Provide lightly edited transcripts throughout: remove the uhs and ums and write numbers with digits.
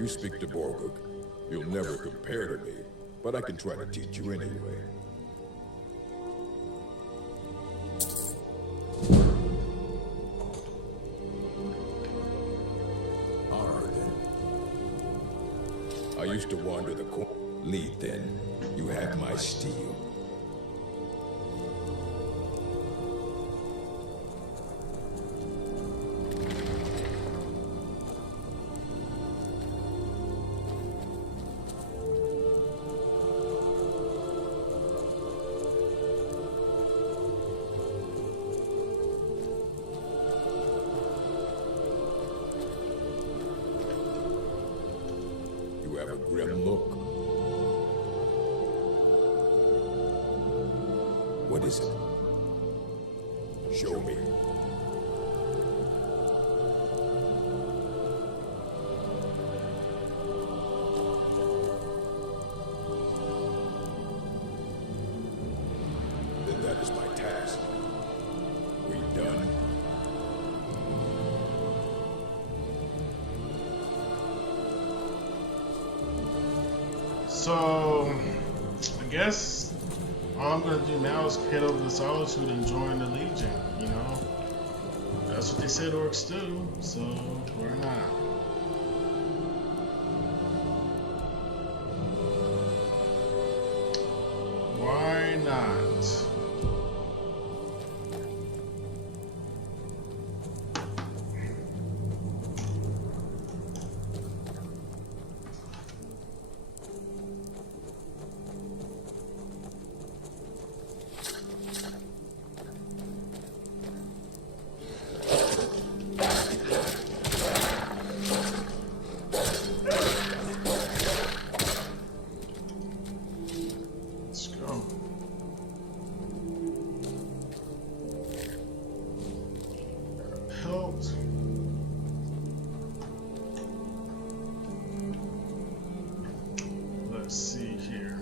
You speak to Borguk. You'll never compare to me, but I can try to teach you anyway. Alright. I used to wander the corner. Lead then. You have my steel. You have a grim look. What is it? Show me. Then that is my task. We done? So, I guess all I'm gonna do now is head over to Solitude and join the Legion, you know? That's what they said orcs do, so why not? Why not? Let's go. Pelt. Let's see here.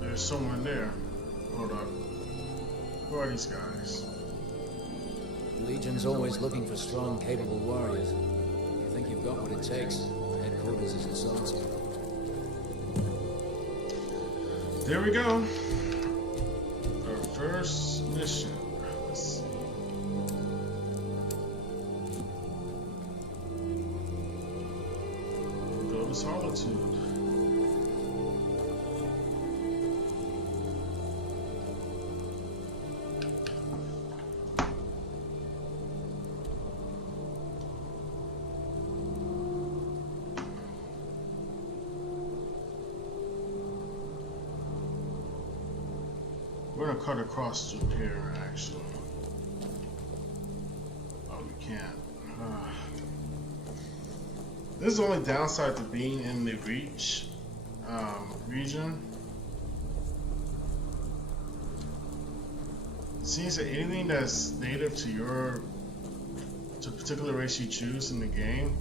There's someone there. Hold up. Who are these guys? The Legion's always looking for strong, capable warriors. You think you've got what it takes? Headquarters is in Solitude. There we go. Our first mission. Let's see. Go to Solitude. We're gonna cut across through here, actually. Oh, we can't. This is the only downside to being in the Reach region. It seems that anything that's native to a particular race you choose in the game,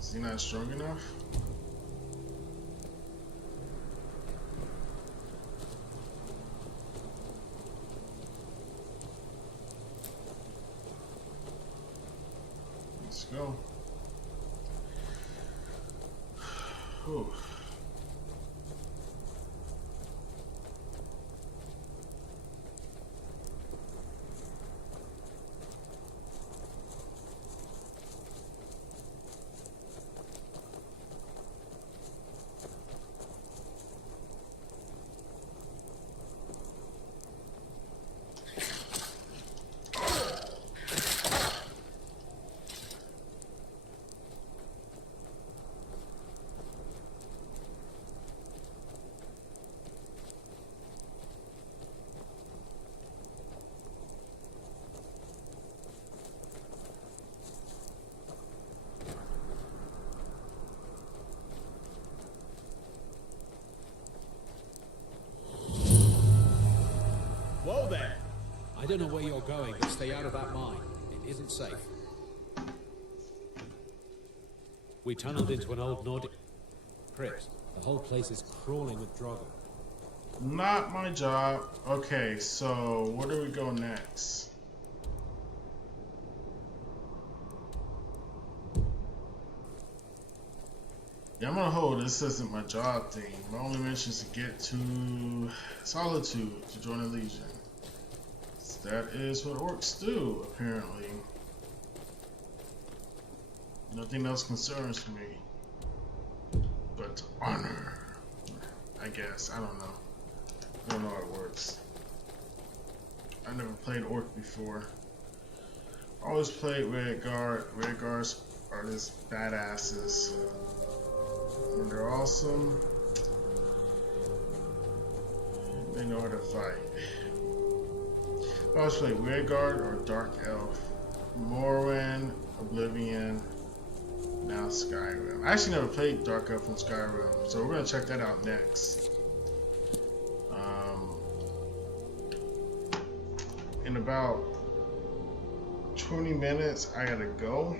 is he not strong enough? Let's go. Whew. I don't know where you're going, but stay out of that mine. It isn't safe. We tunneled into an old Nordic crypt. The whole place is crawling with Draugr. Not my job. Okay, so where do we go next? Yeah, I'm gonna hold this isn't my job thing. My only mission is to get to Solitude to join the Legion. That is what orcs do, apparently. Nothing else concerns me but honor. I guess. I don't know. I don't know how it works. I never played orc before. Always played Red Guard. Red Guards are just badasses. And they're awesome. They know how to fight. I always play Red Guard or Dark Elf. Morrowind, Oblivion, now Skyrim. I actually never played Dark Elf on Skyrim, so we're gonna check that out next. In about 20 minutes, I gotta go.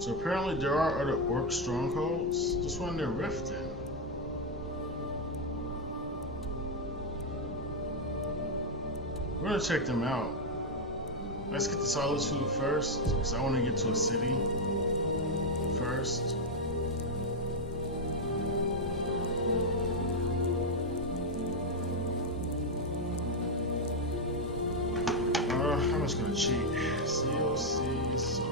So apparently there are other orc strongholds. This one they're rifting. We're gonna check them out. Let's get to Solitude first, because I want to get to a city first. I'm just gonna cheat. COC Solitude.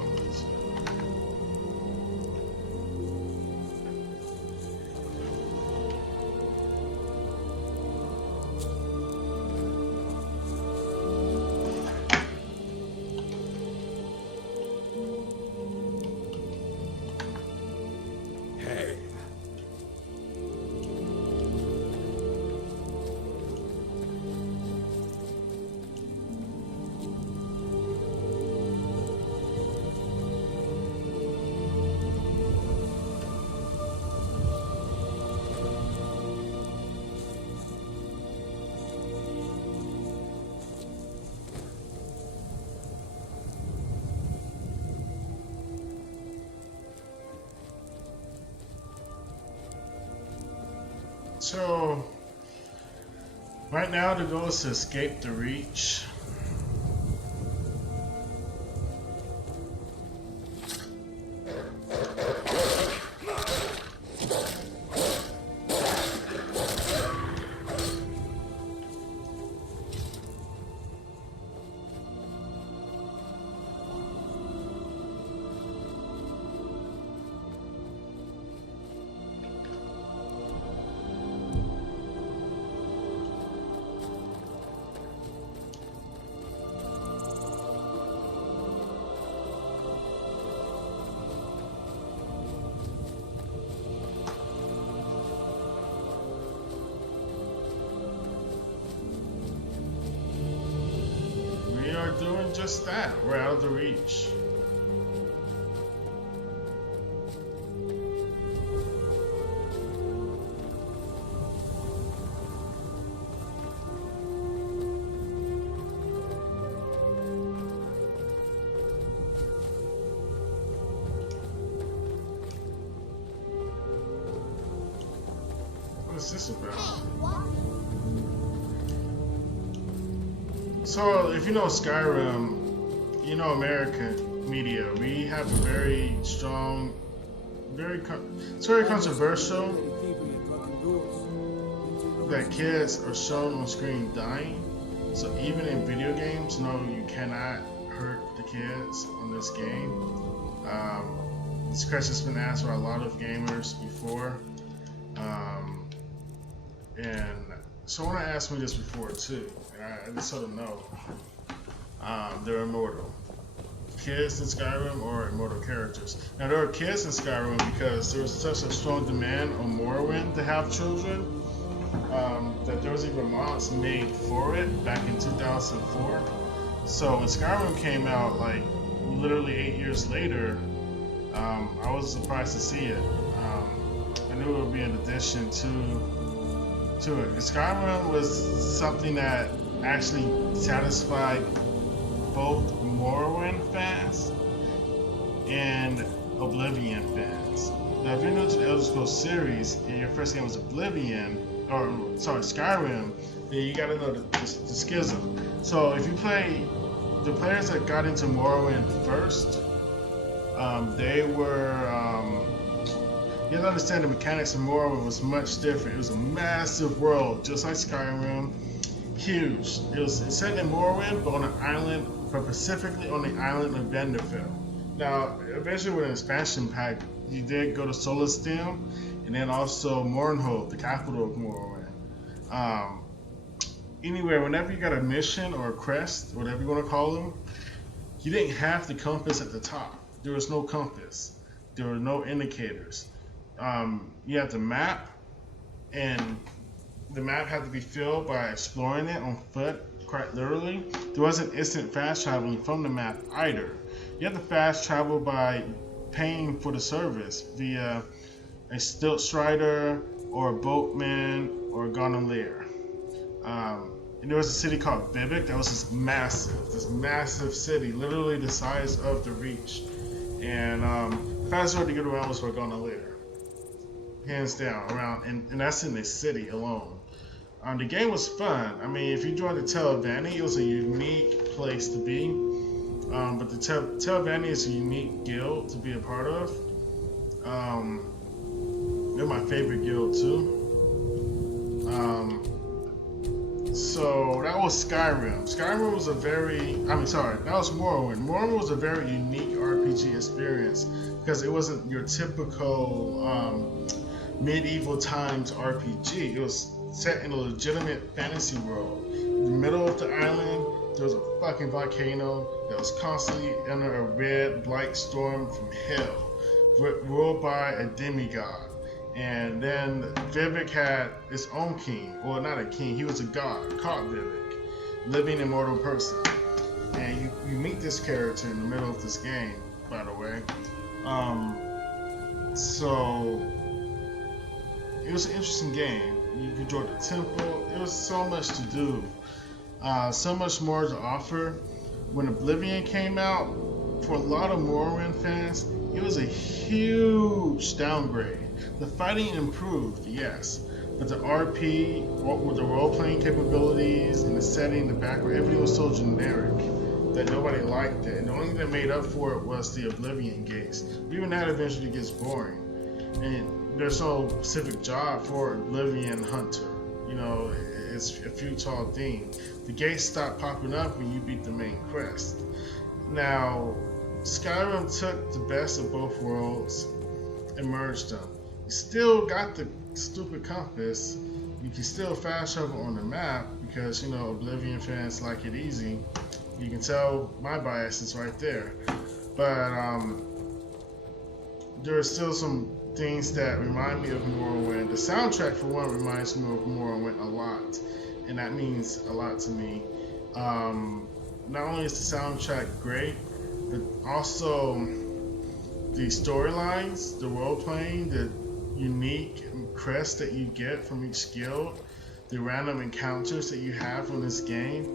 So, right now the goal is to escape the Reach. Doing just that. We're out of the Reach. What is this about? So, if you know Skyrim, you know American media. We have a very strong, it's very controversial that kids are shown on screen dying. So even in video games, no, you cannot hurt the kids on this game. This question has been asked by a lot of gamers before. And someone asked me this before too. I just told them no. They're immortal. kids in Skyrim or immortal characters. Now there are kids in Skyrim because there was such a strong demand on Morrowind to have children that there was even mods made for it back in 2004. So when Skyrim came out, like literally 8 years later, I was surprised to see it. I knew it would be an addition to it. Skyrim was something that actually satisfied both Morrowind fans and Oblivion fans. Now, if you're new to the Elder Scrolls series and your first game was Skyrim, then you gotta know the schism. So if you play, the players that got into Morrowind first, they were, you have to understand the mechanics of Morrowind was much different. It was a massive world, just like Skyrim, huge. It was set in Morrowind, but on an island, but specifically on the island of Vanderfell. Now, eventually with an expansion pack, you did go to Solstheim, and then also Mournhold, the capital of Morrowind. Anyway, whenever you got a mission or a quest, whatever you want to call them, you didn't have the compass at the top. There was no compass. There were no indicators. You had the map, and the map had to be filled by exploring it on foot, quite literally. There wasn't instant fast traveling from the map either. You had to fast travel by paying for the service via a stilt strider or a boatman or a gondolier. And there was a city called Vivek that was this massive city, literally the size of the Reach. And fastest way to get around was for a gondolier, hands down, around, and that's in the city alone. The game was fun. I mean, if you joined the Telvanni, it was a unique place to be. But the Telvanni is a unique guild to be a part of. They're my favorite guild too. So that was Skyrim. Skyrim was that was Morrowind. Morrowind was a very unique RPG experience because it wasn't your typical medieval times RPG. It was set in a legitimate fantasy world. In the middle of the island, there was a fucking volcano that was constantly under a red blight storm from hell, ruled by a demigod. And then Vivek had its own king, well, not a king, he was a god called Vivek, living immortal person. And you meet this character in the middle of this game, by the way. So it was an interesting game. You could join the temple. There was so much to do, so much more to offer. When Oblivion came out, for a lot of Morrowind fans, it was a huge downgrade. The fighting improved, yes, but the RP, with the role-playing capabilities and the setting, the background, everything was so generic that nobody liked it. And the only thing that made up for it was the Oblivion gates. But even that eventually gets boring. And there's no specific job for Oblivion Hunter. You know, it's a futile thing. The gates stop popping up when you beat the main quest. Now, Skyrim took the best of both worlds and merged them. You still got the stupid compass. You can still fast travel on the map because, you know, Oblivion fans like it easy. You can tell my bias is right there. But there are still some things that remind me of Morrowind. The soundtrack, for one, reminds me of Morrowind a lot, and that means a lot to me. Not only is the soundtrack great, but also the storylines, the role-playing, the unique quests that you get from each guild, the random encounters that you have on this game.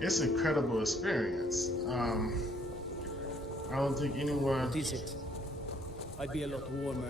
It's an incredible experience. I don't think anyone... What is it? I'd be a lot warmer